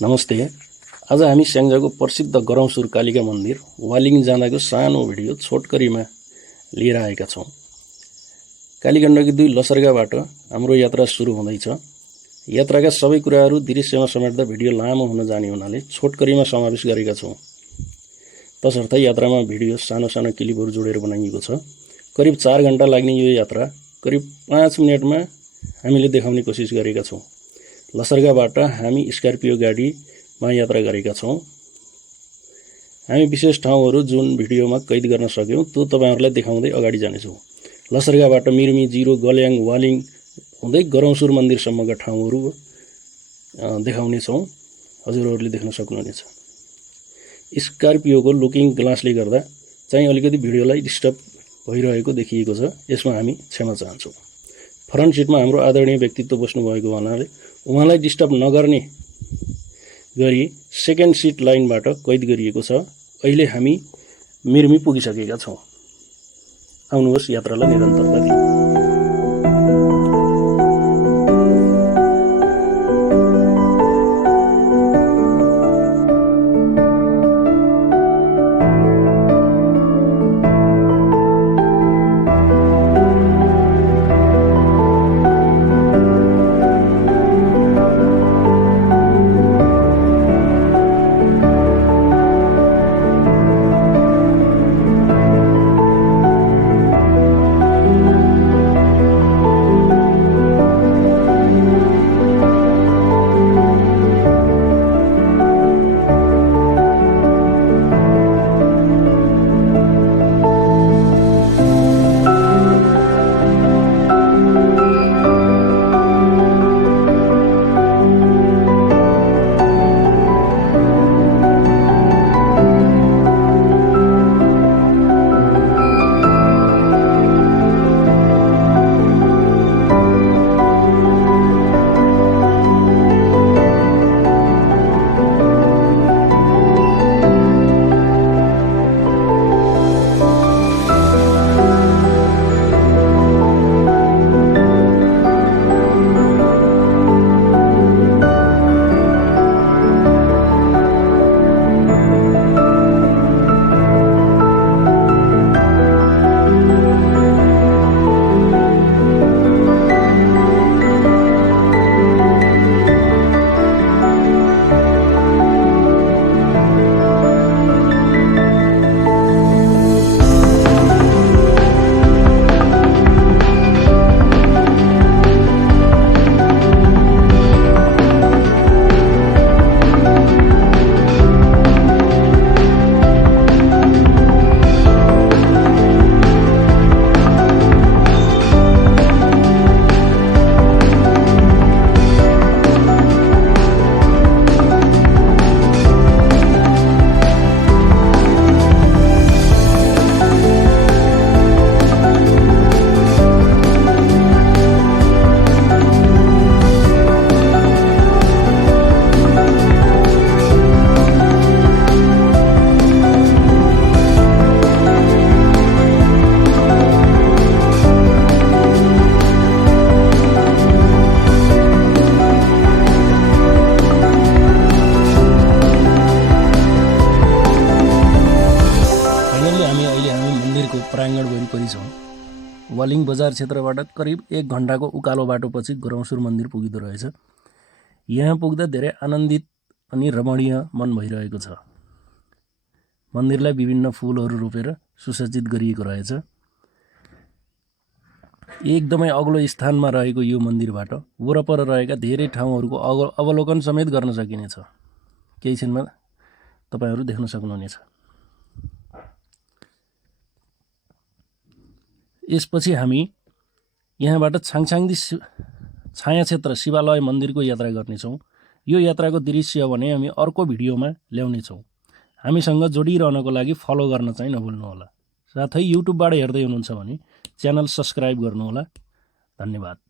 नमस्ते। आज हामी स्याङ्जाको प्रसिद्ध गरौँसुर कालिका मन्दिर वालिङ जाँदाको सानो भिडियो छोटकरीमा लिएर आएका छौँ। कालीगण्डकी 2 लसर्गाबाट हाम्रो यात्रा सुरु हुँदैछ। यात्राका सबै कुराहरू दृश्यमा समेट्दा भिडियो लामो हुन जाने हुनाले छोटकरीमा समावेश गरेका छौँ। तसर्थ यात्रामा भिडियो सानो सानो क्लिपहरू जोडेर बनाइएको छ। करिब 4 घण्टा लाग्ने यो यात्रा करिब 5 मिनेटमा हामीले देखाउने कोसिस गरेका छौँ। लसर्गाबाट हामी स्कर्पियो गाडीमा यात्रा गरेका छौँ। हामी विशेष ठाउँहरू जुन भिडियोमा कैद गर्न सक्यौँ त्यो तपाईहरुलाई देखाउँदै अगाडि जानेछौँ। लसर्गाबाट मिर्मी, जिरो, गल्याङ, वालिङ हुँदै गरौँसुर मन्दिरसम्मका ठाउँहरू देखाउने छौँ। हजुरहरूले देख्न सक्नुहुनेछ। स्कर्पियोको लुकिङ ग्लासले गर्दा चाहिँ अलिकति भिडियोलाई डिस्टर्ब भइरहेको देखिएको छ। यसमा हामी क्षमा चाहन्छौँ। फ्रन्ट सिटमा हाम्रो आदरणीय व्यक्तित्व बस्नु भएको हुनाले उहाँलाई डिस्टर्ब नगर्ने गरी सेकेन्ड सिट लाइनबाट कैद गरिएको छ। अहिले हामी मिर्मी पुगिसकेका छौँ। आउनुहोस् यात्रालाई निरन्तरता दिउँ। प्राङ्गण वरिपरि छौँ। वालिङ बजार क्षेत्रबाट करिब 1 घण्टाको उकालो बाटोपछि गरौँसुर मन्दिर पुगिँदो रहेछ। यहाँ पुग्दा धेरै आनन्दित अनि रमणीय मन भइरहेको छ। मन्दिरलाई विभिन्न फुलहरू रोपेर सुसज्जित गरिएको रहेछ। एकदमै अग्लो स्थानमा रहेको यो मन्दिरबाट वरपर रहेका धेरै ठाउँहरूको अवलोकन समेत गर्न सकिनेछ। केही क्षणमा तपाईहरु देख्न सक्नुहुनेछ। यसपछि हामी यहाँबाट छाङछाङदी छाया क्षेत्र शिवालय मन्दिरको यात्रा गर्नेछौँ। यो यात्राको दृश्य भने हामी अर्को भिडियोमा ल्याउनेछौँ। हामीसँग जोडिरहनको लागि फलो गर्न चाहिँ नभुल्नुहोला। साथै युट्युबबाट हेर्दै हुनुहुन्छ भने च्यानल सब्स्क्राइब गर्नुहोला। धन्यवाद।